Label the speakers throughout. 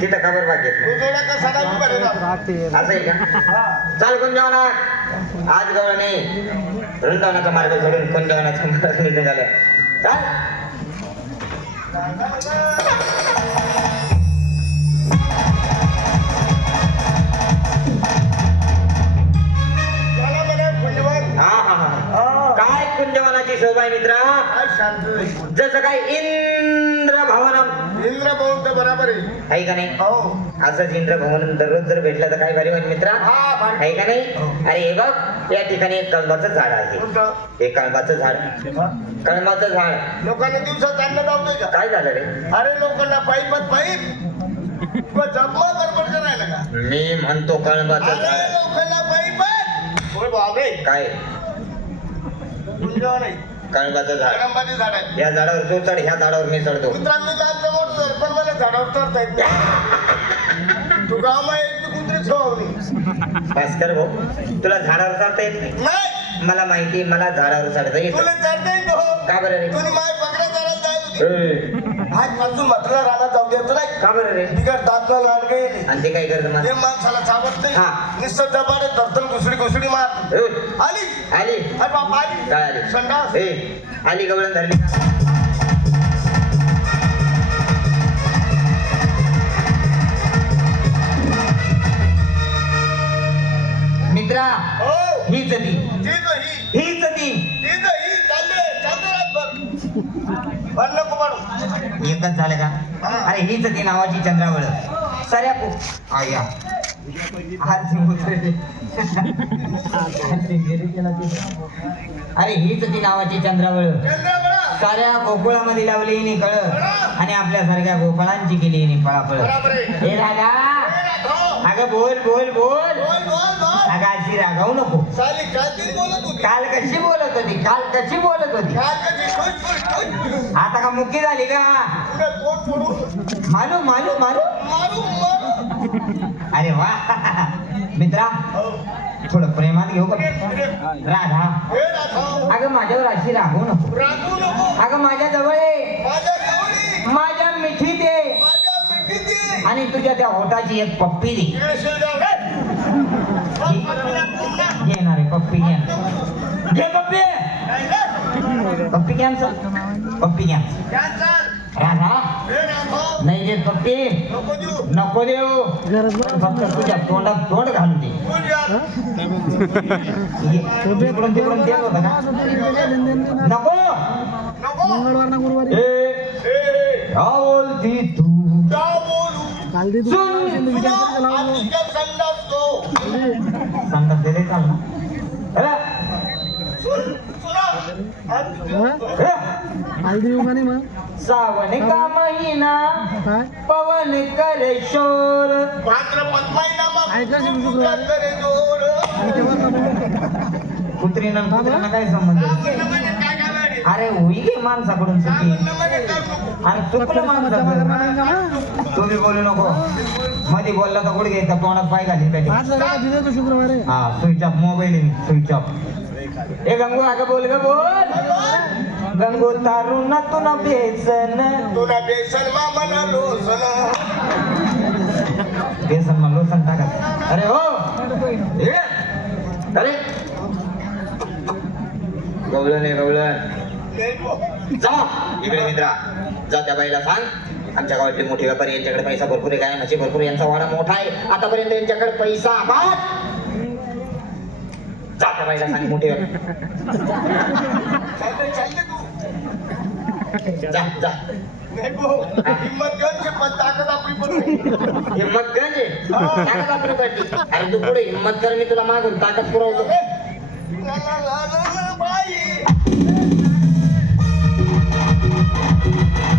Speaker 1: तिथं खबर
Speaker 2: बरं
Speaker 1: असं आहे का? चाल कोण जेवणार? आज गवळणे. वृंदावनाचा मार्ग सोडून कोण जेवणाचा मार्ग निघाला? चाल. हा हा हा. काय कुंजवनाची शोभा आहे मित्रा? जसं काय भवनम
Speaker 2: इंद्र भाऊ तर बराबर आहे.
Speaker 1: आहे का नाही?
Speaker 2: हो.
Speaker 1: असंच इंद्र भवन दररोज जर भेटलं तर काय भारी होईल मित्रा?
Speaker 2: हा भारी.
Speaker 1: आहे का नाही? अरे हे बघ या ठिकाणी एक कळंबाचं झाड आहे.
Speaker 2: कुठं?
Speaker 1: हे कळंबाचं झाड.
Speaker 2: हा?
Speaker 1: कळंबाचं झाड.
Speaker 2: लोकांना दिवसात दावतोय का?
Speaker 1: काय झालं रे?
Speaker 2: अरे लोकांना पाईप गडबड करायला का?
Speaker 1: मी म्हणतो कळंबाचं
Speaker 2: अरे
Speaker 1: झाड.
Speaker 2: लोकांना होय बाबे
Speaker 1: काय?
Speaker 2: नाही
Speaker 1: कळंबाचं झाड.
Speaker 2: कळंबाचे झाड आहे.
Speaker 1: या झाडावर तू चढ ह्या झाडावर मी चढतो.
Speaker 2: पण मला झाडावर चढता येत नाही. तू कुत्री
Speaker 1: भाऊ तुला झाडावर चढता येत नाही?
Speaker 2: नाही.
Speaker 1: मला माहिती मला झाडावर चढता येत.
Speaker 2: तुला चढता येत हो.
Speaker 1: का बरं रे?
Speaker 2: तुझी माय पकडा चढायला जायला होती.
Speaker 1: ए,
Speaker 2: आज पासून म्हटलं राहणार जाऊ देत नाही
Speaker 1: का बरं रे?
Speaker 2: बिगर दातला लाड गेली
Speaker 1: आणि ते काय करत
Speaker 2: ते
Speaker 1: मला
Speaker 2: माणसाला चावत नाही.
Speaker 1: हा.
Speaker 2: निसर्ग दबाडे धरतन घुसडी घुसडी मार
Speaker 1: ए,
Speaker 2: आली.
Speaker 1: आली.
Speaker 2: अरे बाप आली.
Speaker 1: काय आली?
Speaker 2: संडास.
Speaker 1: ए. आली गवळण धरली एकच झालं का. अरे हीच ती नावाची चंद्रावळ. साऱ्या पो- आया. अरे हीच ती नावाची चंद्रावळ. साऱ्या गोकुळामध्ये लावली येणे कळ. आणि आपल्यासारख्या गोपाळांची केली
Speaker 2: बराबर आहे.
Speaker 1: हे राजा. अगं बोल बोल बोल.
Speaker 2: बोल बोल बोल.
Speaker 1: अगं अशी रागावू नको.
Speaker 2: साली काय ती बोलत होती.
Speaker 1: काल कशी बोलत होती? काल कशी बोलत होती? आता का मुक्की झाली का?
Speaker 2: पुढे पोट फोडून
Speaker 1: मालू मालू मालू
Speaker 2: मारू मारू.
Speaker 1: अरे वा. मित्रा
Speaker 2: हो.
Speaker 1: थोडं प्रेमात घेऊ का. राधा.
Speaker 2: हे
Speaker 1: अगं माझ्यावर अशी रागवू नको. अगं माझ्या जवळ ये.
Speaker 2: माझ्या जवळी
Speaker 1: माझ्या मिठीत ये
Speaker 2: माझ्या मिठीत ये.
Speaker 1: आणि तुझ्या त्या होटाची एक पप्पी दे. घेणार आहे पप्पी घ्या घे पप्पी. पप्पी कॅन्सल पप्पी कॅन्सल. राधा नाही देत पप्पी
Speaker 2: नको देऊ.
Speaker 1: फक्त तुझ्या तोंडात तोंड घालून दे तिकडून देत होता का नको
Speaker 2: नको.
Speaker 3: मंगळवार ना गुरुवारी
Speaker 1: बोलती तू
Speaker 2: बोलू?
Speaker 3: काल दे
Speaker 1: सुन.
Speaker 2: तुला आधीच्या संडास तो.
Speaker 1: संडास दे रे चाल ना ए,
Speaker 2: तुला आधीच्या-
Speaker 1: ए,
Speaker 3: काल देऊ का नाही मग
Speaker 1: सावन का महिना
Speaker 3: काय
Speaker 1: पवन करे शोर
Speaker 2: भाद्रपद महिना मग
Speaker 3: ऐका शिव
Speaker 2: तुझा
Speaker 3: शुक्रवार.
Speaker 2: करे जोर.
Speaker 3: आणि तेव्हा का बोलू?
Speaker 1: कुत्रीनं कुत्र्यांना काय संबंध अरे होई गे माणसाकडून
Speaker 2: का
Speaker 1: चुकी? आणि चुकलं माणसाकडून? तुम्ही बोलू नको. मध्ये बोलला तर गुडघे त्या तोंडात पाय घाली पाहिजे
Speaker 3: आज जरा का दिलं तो शुक्रवार. आहे
Speaker 1: हा स्विच ऑफ मोबाईल आहे स्विच ऑफ ए गंगू अगं बोल ग बोल. गंगू तारू ना तू ना बेसन
Speaker 2: तुला बेसन मामाला लोसन.
Speaker 1: बेसन मग लोसन टाकत अरे हो. ये. अरे. गवळण आहे गवळण. जा. इकडे मित्रा जा त्या बाईला सांग. आमच्या गावातले मोठे व्यापारी यांच्याकडे पैसा भरपूर आहे काय म्हशी भरपूर यांचा वाडा मोठा आहे. आतापर्यंत यांच्याकडे पैसा बाद जा त्या बाईला सांग मोठे
Speaker 2: तू.
Speaker 1: जा जा.
Speaker 2: ताकद आपली
Speaker 1: पडली अरे पुढे मी तुला मागून ताकद पुरवतो.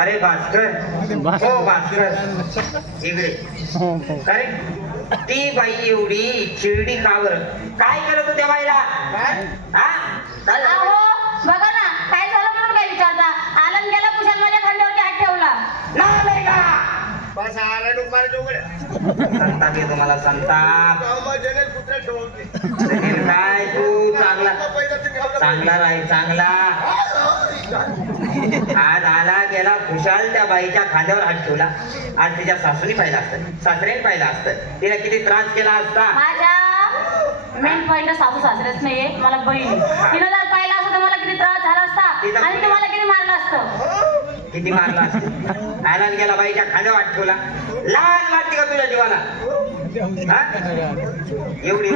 Speaker 1: अरे भास्कर. हो भास्कर. इकडे अरे ती बाई एवढी चिरडी का बरं? काय केलं तू त्या बाईला? हा? काय झालं?
Speaker 4: बघा ना काय झालं म्हणून काय विचारता? आलन गेला कुशाल माझ्या खांद्यावरती हात ठेवला
Speaker 1: नाही का
Speaker 2: बस आला डोक मारे डोंगरे
Speaker 1: संताप येतो मला संताप. काय तू? चांगला. चांगला राहील चांगला. आज आला गेला खुशाल त्या बाईच्या खांद्यावर हात ठेवला. आज तिच्या सासूनी पाहिलं असतं. सासऱ्याने पाहिलं असतं. तिला किती त्रास केला असता.
Speaker 4: माझ्या मेन पॉइंट सासू सासरेच नाहीये मला बहीण. तिनं जर पाहिलं असतं तर मला किती त्रास झाला असता. आणि तुम्हाला किती मारलं असतं?
Speaker 1: किती मारला असतं? न गेला बाईच्या खांद्यावर हात ठेवला. लहान वाटते का तुझ्या जीवाला? हा? एवढी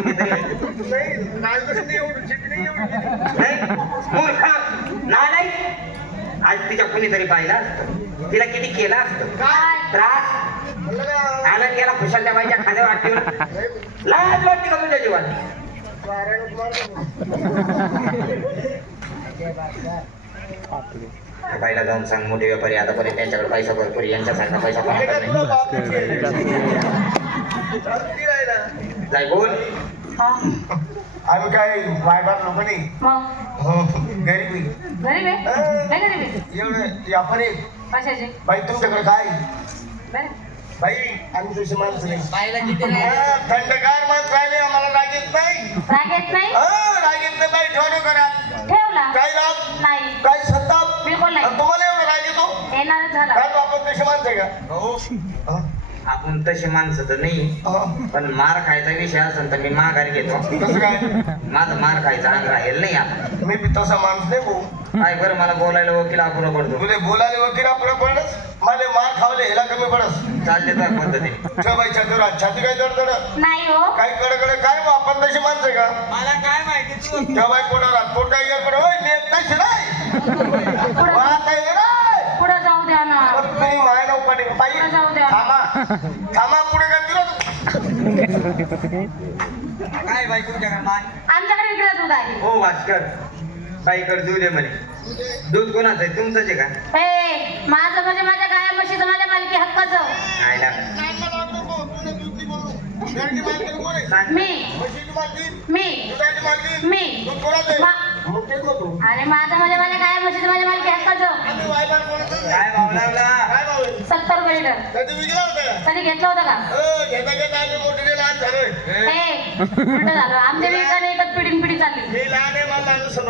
Speaker 2: नाही,
Speaker 1: मूर्ख. आज तिच्या कुणीतरी पाहिलं असतं. तिला किती केलं असतं?
Speaker 2: काय?
Speaker 1: त्रास? आनंद गेला खुशाल त्या बाईच्या खांद्यावर हात ठेवला लाज वाटते का तुझ्या जीवाला? बाईला जाऊन सांग मोठे व्यापारी आतापर्यंत त्यांच्याकडे पैसा भरपूर यांच्यासारखा पैसा नाही. बोल.
Speaker 4: हा,
Speaker 2: आम्ही काय वायबार लोक नाही. हो, गरीबी
Speaker 4: गरीब आहे?
Speaker 2: एवढं व्यापारी
Speaker 4: कशाचे?
Speaker 2: बाई तुमच्याकडे काय? बाई आम्ही तुझी माणसं नाही. थंडगार माणसं राहिले आम्हाला राग येत नाही.
Speaker 4: राग येत नाही?
Speaker 2: हा, राग येत नाही बाई ठेवणं करा.
Speaker 4: ठेवला?
Speaker 2: काय राग?
Speaker 4: नाही.
Speaker 2: काय संताप
Speaker 4: बिलकुल नाही
Speaker 2: आणि तुम्हाला एवढं राग येतो
Speaker 4: येणारच झाला.
Speaker 2: काय तो आपण तशी माणसं आहे का? हा,
Speaker 1: आपण तशी माणसं तर नाही.
Speaker 2: हा.
Speaker 1: पण मार खायचा विषय असेल तर मी माघारी घेतो.
Speaker 2: कसं काय?
Speaker 1: माझं मार खायचा अंग राहील नाही आता
Speaker 2: मी बी तसा माणूस नाही भाऊ.
Speaker 1: काय बरं मला बोलायला वकील अपुरा पडतो.
Speaker 2: तुले बोलायला वकील आपलं पडस मला मार खावले ह्याला कमी पडस.
Speaker 1: चालते त्या पद्धतीने
Speaker 2: बाई छाती काय दडदड?
Speaker 4: नाही हो.
Speaker 2: काय कडकडे काय बा, आपण तशी माणसं आहे का?
Speaker 1: मला काय माहिती तू?
Speaker 2: ठेव बाई कोणाला? पोट काय गेलं पण होय नेत नाही आहे रे.
Speaker 4: पुढे जाऊ द्या ना
Speaker 2: पण तुम्ही पाठी बाई थांबा. थांबा पुढे काय तुला
Speaker 1: काय बाई तुमच्याकडे नाही
Speaker 4: आमच्याकडे इकडे दूध आहे.
Speaker 1: हो भास्कर. बाईकडे दूध आहे म्हणे. दूध कोणाचं आहे? तुमचंच आहे का?
Speaker 4: हे माझं म्हणजे माझ्या गाया म्हशीचं माझ्या मालकी हक्काचं.
Speaker 1: नाही ना. सांग.
Speaker 4: मी. मी मी मा- अरे माझं म्हणजे माझ्या गाया म्हशीचं माझ्या मालकी हक्काचं
Speaker 1: काय भाव लावला?
Speaker 4: सत्तर रुपये लिटर. कधी घेतलं होतं का? हे उलट झालं. आमच्या विकाने एकच पिढीन पिढी चालली.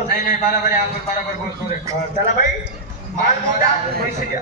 Speaker 1: नाही नाही बरोबर आहे आपण बरोबर बोलतो रे.
Speaker 2: त्याला बाई माल मोठा पैसे द्या.